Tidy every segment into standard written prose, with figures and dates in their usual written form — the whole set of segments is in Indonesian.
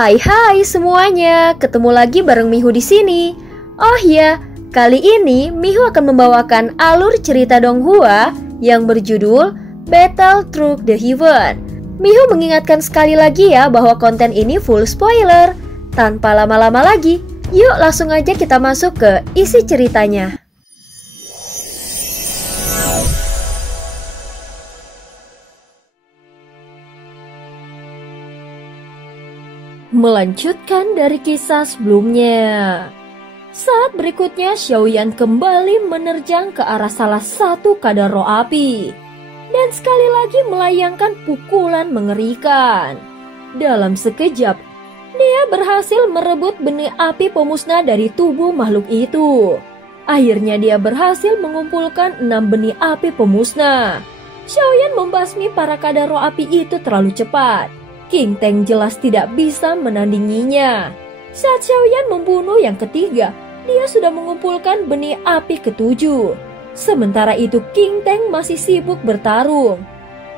Hai semuanya, ketemu lagi bareng Mihu di sini. Oh ya, kali ini Mihu akan membawakan alur cerita Donghua yang berjudul Battle Through the Heaven. Mihu mengingatkan sekali lagi ya bahwa konten ini full spoiler. Tanpa lama-lama lagi, yuk langsung aja kita masuk ke isi ceritanya. Melanjutkan dari kisah sebelumnya. Saat berikutnya Xiaoyan kembali menerjang ke arah salah satu kadar roh api dan sekali lagi melayangkan pukulan mengerikan. Dalam sekejap, dia berhasil merebut benih api pemusnah dari tubuh makhluk itu. Akhirnya dia berhasil mengumpulkan 6 benih api pemusnah. Xiaoyan membasmi para kadar roh api itu terlalu cepat. King Teng jelas tidak bisa menandinginya. Saat Xiaoyan membunuh yang ketiga, dia sudah mengumpulkan benih api ketujuh. Sementara itu King Teng masih sibuk bertarung.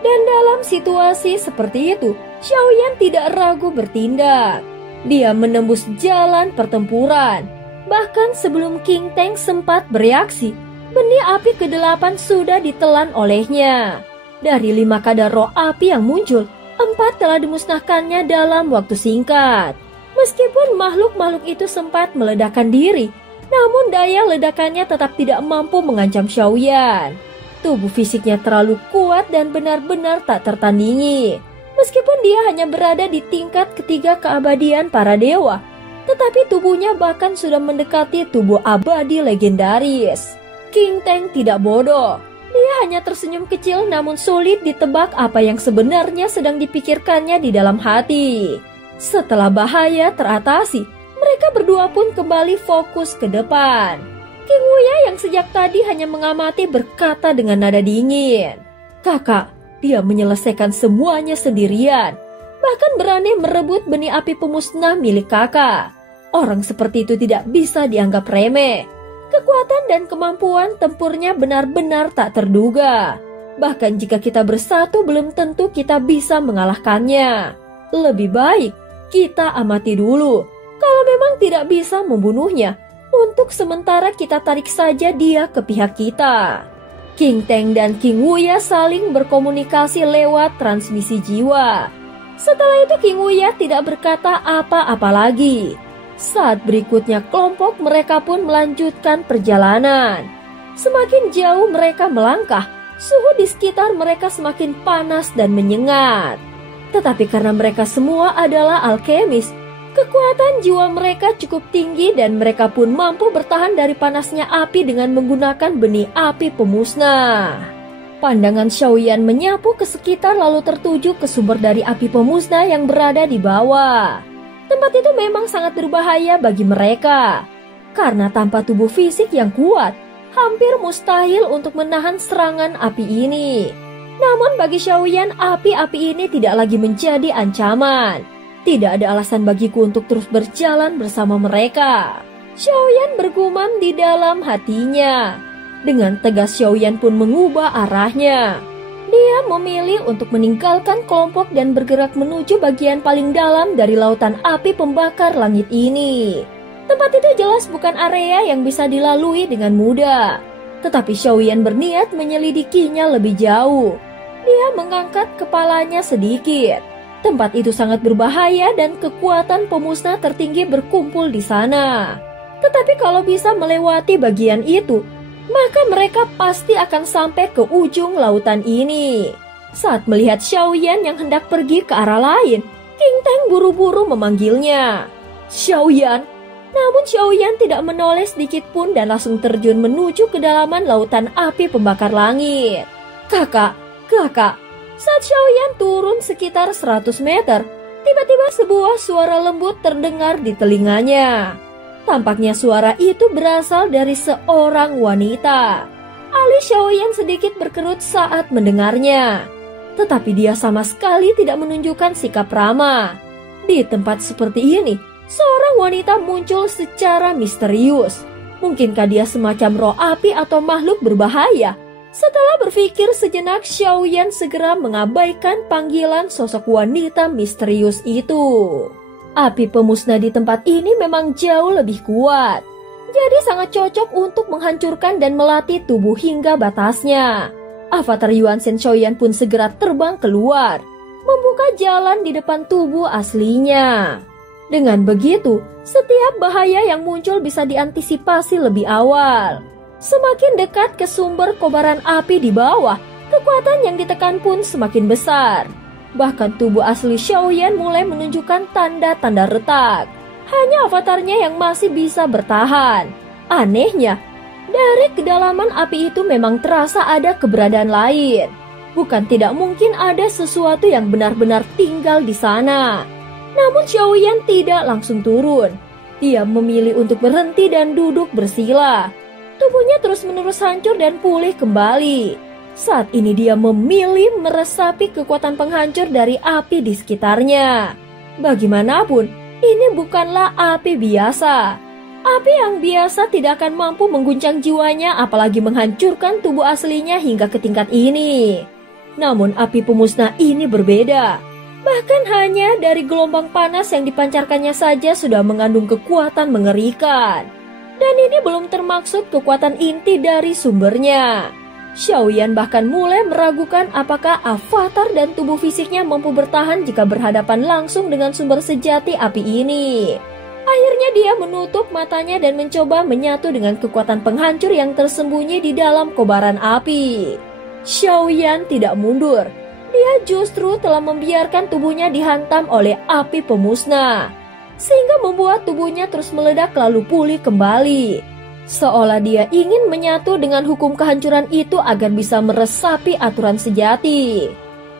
Dan dalam situasi seperti itu, Xiaoyan tidak ragu bertindak. Dia menembus jalan pertempuran. Bahkan sebelum King Teng sempat bereaksi, benih api ke-8 sudah ditelan olehnya. Dari 5 kadar roh api yang muncul, 4 telah dimusnahkannya dalam waktu singkat. Meskipun makhluk-makhluk itu sempat meledakkan diri, namun daya ledakannya tetap tidak mampu mengancam Xiaoyan. Tubuh fisiknya terlalu kuat dan benar-benar tak tertandingi. Meskipun dia hanya berada di tingkat ketiga keabadian para dewa, tetapi tubuhnya bahkan sudah mendekati tubuh abadi legendaris. King Teng tidak bodoh. Dia hanya tersenyum kecil namun sulit ditebak apa yang sebenarnya sedang dipikirkannya di dalam hati. Setelah bahaya teratasi, mereka berdua pun kembali fokus ke depan. King Wuya yang sejak tadi hanya mengamati berkata dengan nada dingin, "Kakak, dia menyelesaikan semuanya sendirian. Bahkan berani merebut benih api pemusnah milik kakak. Orang seperti itu tidak bisa dianggap remeh. Kekuatan dan kemampuan tempurnya benar-benar tak terduga. Bahkan jika kita bersatu belum tentu kita bisa mengalahkannya. Lebih baik kita amati dulu. Kalau memang tidak bisa membunuhnya, untuk sementara kita tarik saja dia ke pihak kita." King Teng dan King Wuya saling berkomunikasi lewat transmisi jiwa. Setelah itu King Wuya tidak berkata apa-apa lagi. Saat berikutnya kelompok mereka pun melanjutkan perjalanan. Semakin jauh mereka melangkah, suhu di sekitar mereka semakin panas dan menyengat. Tetapi karena mereka semua adalah alkemis, kekuatan jiwa mereka cukup tinggi dan mereka pun mampu bertahan dari panasnya api dengan menggunakan benih api pemusnah. Pandangan Xiaoyan menyapu ke sekitar lalu tertuju ke sumber dari api pemusnah yang berada di bawah. Tempat itu memang sangat berbahaya bagi mereka. Karena tanpa tubuh fisik yang kuat, hampir mustahil untuk menahan serangan api ini. Namun bagi Xiaoyan, api-api ini tidak lagi menjadi ancaman. Tidak ada alasan bagiku untuk terus berjalan bersama mereka. Xiaoyan bergumam di dalam hatinya. Dengan tegas Xiaoyan pun mengubah arahnya. Dia memilih untuk meninggalkan kelompok dan bergerak menuju bagian paling dalam dari lautan api pembakar langit ini. Tempat itu jelas bukan area yang bisa dilalui dengan mudah. Tetapi Xiaoyan berniat menyelidikinya lebih jauh. Dia mengangkat kepalanya sedikit. Tempat itu sangat berbahaya dan kekuatan pemusnah tertinggi berkumpul di sana. Tetapi kalau bisa melewati bagian itu, maka mereka pasti akan sampai ke ujung lautan ini. Saat melihat Xiaoyan yang hendak pergi ke arah lain, King Teng buru-buru memanggilnya, "Xiaoyan!" Namun Xiaoyan tidak menoleh sedikit pun dan langsung terjun menuju kedalaman lautan api pembakar langit. "Kakak, kakak!" Saat Xiaoyan turun sekitar 100 meter, tiba-tiba sebuah suara lembut terdengar di telinganya. Tampaknya suara itu berasal dari seorang wanita. Alis Xiaoyan sedikit berkerut saat mendengarnya. Tetapi dia sama sekali tidak menunjukkan sikap ramah. Di tempat seperti ini, seorang wanita muncul secara misterius. Mungkinkah dia semacam roh api atau makhluk berbahaya? Setelah berpikir sejenak, Xiaoyan segera mengabaikan panggilan sosok wanita misterius itu. Api pemusnah di tempat ini memang jauh lebih kuat, jadi sangat cocok untuk menghancurkan dan melatih tubuh hingga batasnya. Avatar Yuan Shen Shaoyan pun segera terbang keluar, membuka jalan di depan tubuh aslinya. Dengan begitu, setiap bahaya yang muncul bisa diantisipasi lebih awal. Semakin dekat ke sumber kobaran api di bawah, kekuatan yang ditekan pun semakin besar. Bahkan tubuh asli Shaoyan mulai menunjukkan tanda-tanda retak. Hanya avatarnya yang masih bisa bertahan. Anehnya, dari kedalaman api itu memang terasa ada keberadaan lain. Bukan tidak mungkin ada sesuatu yang benar-benar tinggal di sana. Namun Shaoyan tidak langsung turun. Dia memilih untuk berhenti dan duduk bersila. Tubuhnya terus-menerus hancur dan pulih kembali. Saat ini dia memilih meresapi kekuatan penghancur dari api di sekitarnya. Bagaimanapun, ini bukanlah api biasa. Api yang biasa tidak akan mampu mengguncang jiwanya, apalagi menghancurkan tubuh aslinya hingga ke tingkat ini. Namun api pemusnah ini berbeda. Bahkan hanya dari gelombang panas yang dipancarkannya saja sudah mengandung kekuatan mengerikan. Dan ini belum termaksud kekuatan inti dari sumbernya. Shaoyan bahkan mulai meragukan apakah avatar dan tubuh fisiknya mampu bertahan jika berhadapan langsung dengan sumber sejati api ini. Akhirnya dia menutup matanya dan mencoba menyatu dengan kekuatan penghancur yang tersembunyi di dalam kobaran api. Shaoyan tidak mundur. Dia justru telah membiarkan tubuhnya dihantam oleh api pemusnah, sehingga membuat tubuhnya terus meledak lalu pulih kembali. Seolah dia ingin menyatu dengan hukum kehancuran itu agar bisa meresapi aturan sejati.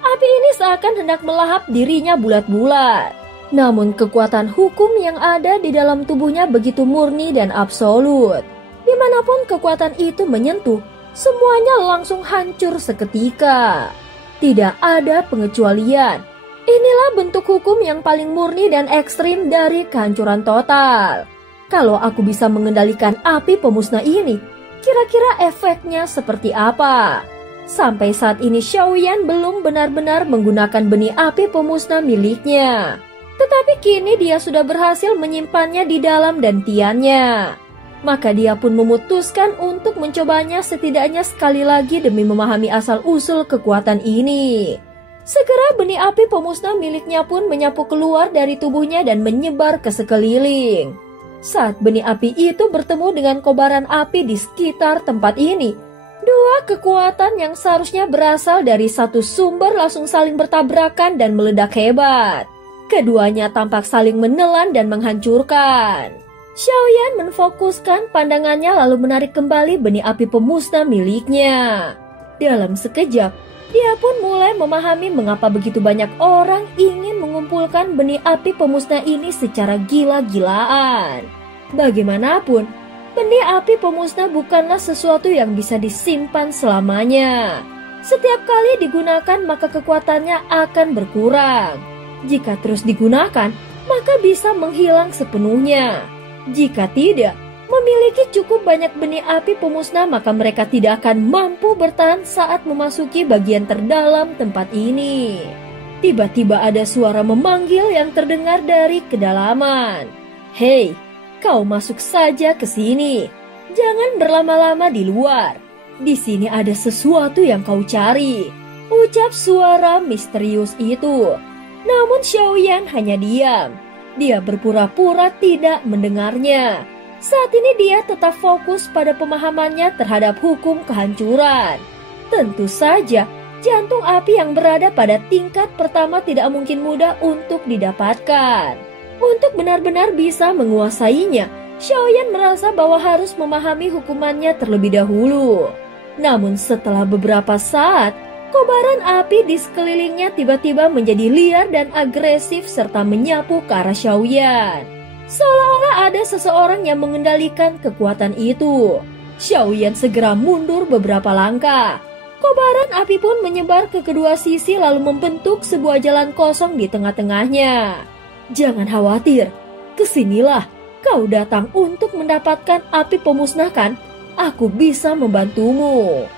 Api ini seakan hendak melahap dirinya bulat-bulat. Namun kekuatan hukum yang ada di dalam tubuhnya begitu murni dan absolut. Dimanapun kekuatan itu menyentuh, semuanya langsung hancur seketika. Tidak ada pengecualian. Inilah bentuk hukum yang paling murni dan ekstrim dari kehancuran total. Kalau aku bisa mengendalikan api pemusnah ini, kira-kira efeknya seperti apa? Sampai saat ini Shaoyan belum benar-benar menggunakan benih api pemusnah miliknya. Tetapi kini dia sudah berhasil menyimpannya di dalam dantiannya. Maka dia pun memutuskan untuk mencobanya setidaknya sekali lagi demi memahami asal-usul kekuatan ini. Segera benih api pemusnah miliknya pun menyapu keluar dari tubuhnya dan menyebar ke sekeliling. Saat benih api itu bertemu dengan kobaran api di sekitar tempat ini, dua kekuatan yang seharusnya berasal dari satu sumber langsung saling bertabrakan dan meledak hebat. Keduanya tampak saling menelan dan menghancurkan. Shaoyan menfokuskan pandangannya lalu menarik kembali benih api pemusnah miliknya. Dalam sekejap, dia pun mulai memahami mengapa begitu banyak orang ingin mengumpulkan benih api pemusnah ini secara gila-gilaan. Bagaimanapun, benih api pemusnah bukanlah sesuatu yang bisa disimpan selamanya. Setiap kali digunakan maka kekuatannya akan berkurang. Jika terus digunakan, maka bisa menghilang sepenuhnya. Jika tidak, memiliki cukup banyak benih api pemusnah maka mereka tidak akan mampu bertahan saat memasuki bagian terdalam tempat ini. Tiba-tiba ada suara memanggil yang terdengar dari kedalaman. Hei, kau masuk saja ke sini. Jangan berlama-lama di luar. Di sini ada sesuatu yang kau cari, ucap suara misterius itu. Namun Shaoyan hanya diam. Dia berpura-pura tidak mendengarnya. Saat ini dia tetap fokus pada pemahamannya terhadap hukum kehancuran. Tentu saja, jantung api yang berada pada tingkat pertama tidak mungkin mudah untuk didapatkan. Untuk benar-benar bisa menguasainya, Shaoyan merasa bahwa harus memahami hukumannya terlebih dahulu. Namun setelah beberapa saat, kobaran api di sekelilingnya tiba-tiba menjadi liar dan agresif serta menyapu ke arah Shaoyan. Seolah-olah ada seseorang yang mengendalikan kekuatan itu. Shaoyan segera mundur beberapa langkah. Kobaran api pun menyebar ke kedua sisi lalu membentuk sebuah jalan kosong di tengah-tengahnya. Jangan khawatir, kesinilah. Kau datang untuk mendapatkan api pemusnah kan? Aku bisa membantumu.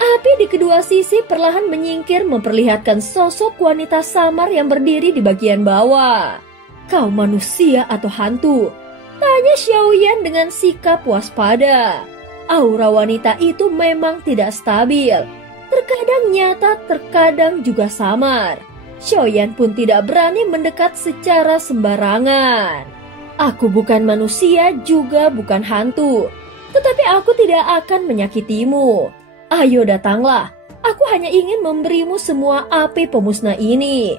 Api di kedua sisi perlahan menyingkir memperlihatkan sosok wanita samar yang berdiri di bagian bawah. Kau manusia atau hantu? Tanya Xiaoyan dengan sikap waspada. Aura wanita itu memang tidak stabil. Terkadang nyata, terkadang juga samar. Xiaoyan pun tidak berani mendekat secara sembarangan. Aku bukan manusia, juga bukan hantu. Tetapi aku tidak akan menyakitimu. Ayo datanglah. Aku hanya ingin memberimu semua api pemusnah ini.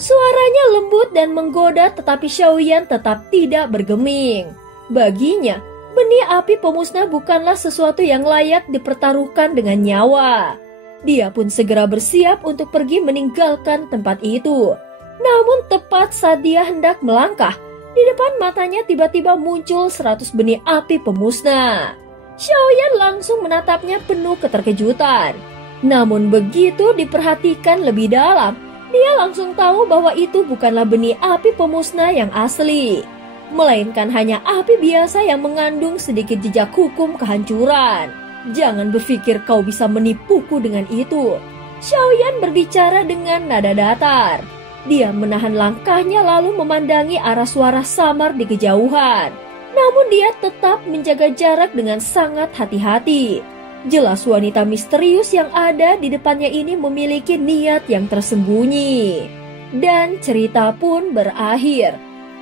Suaranya lembut dan menggoda, tetapi Xiaoyan tetap tidak bergeming. Baginya, benih api pemusnah bukanlah sesuatu yang layak dipertaruhkan dengan nyawa. Dia pun segera bersiap untuk pergi meninggalkan tempat itu. Namun tepat saat dia hendak melangkah, di depan matanya tiba-tiba muncul 100 benih api pemusnah. Xiaoyan langsung menatapnya penuh keterkejutan. Namun begitu diperhatikan lebih dalam, dia langsung tahu bahwa itu bukanlah benih api pemusnah yang asli, melainkan hanya api biasa yang mengandung sedikit jejak hukum kehancuran. Jangan berpikir kau bisa menipuku dengan itu. Xiaoyan berbicara dengan nada datar. Dia menahan langkahnya lalu memandangi arah suara samar di kejauhan. Namun dia tetap menjaga jarak dengan sangat hati-hati. Jelas wanita misterius yang ada di depannya ini memiliki niat yang tersembunyi. Dan cerita pun berakhir.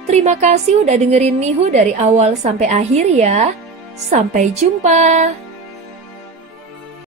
Terima kasih udah dengerin Mihu dari awal sampai akhir ya. Sampai jumpa.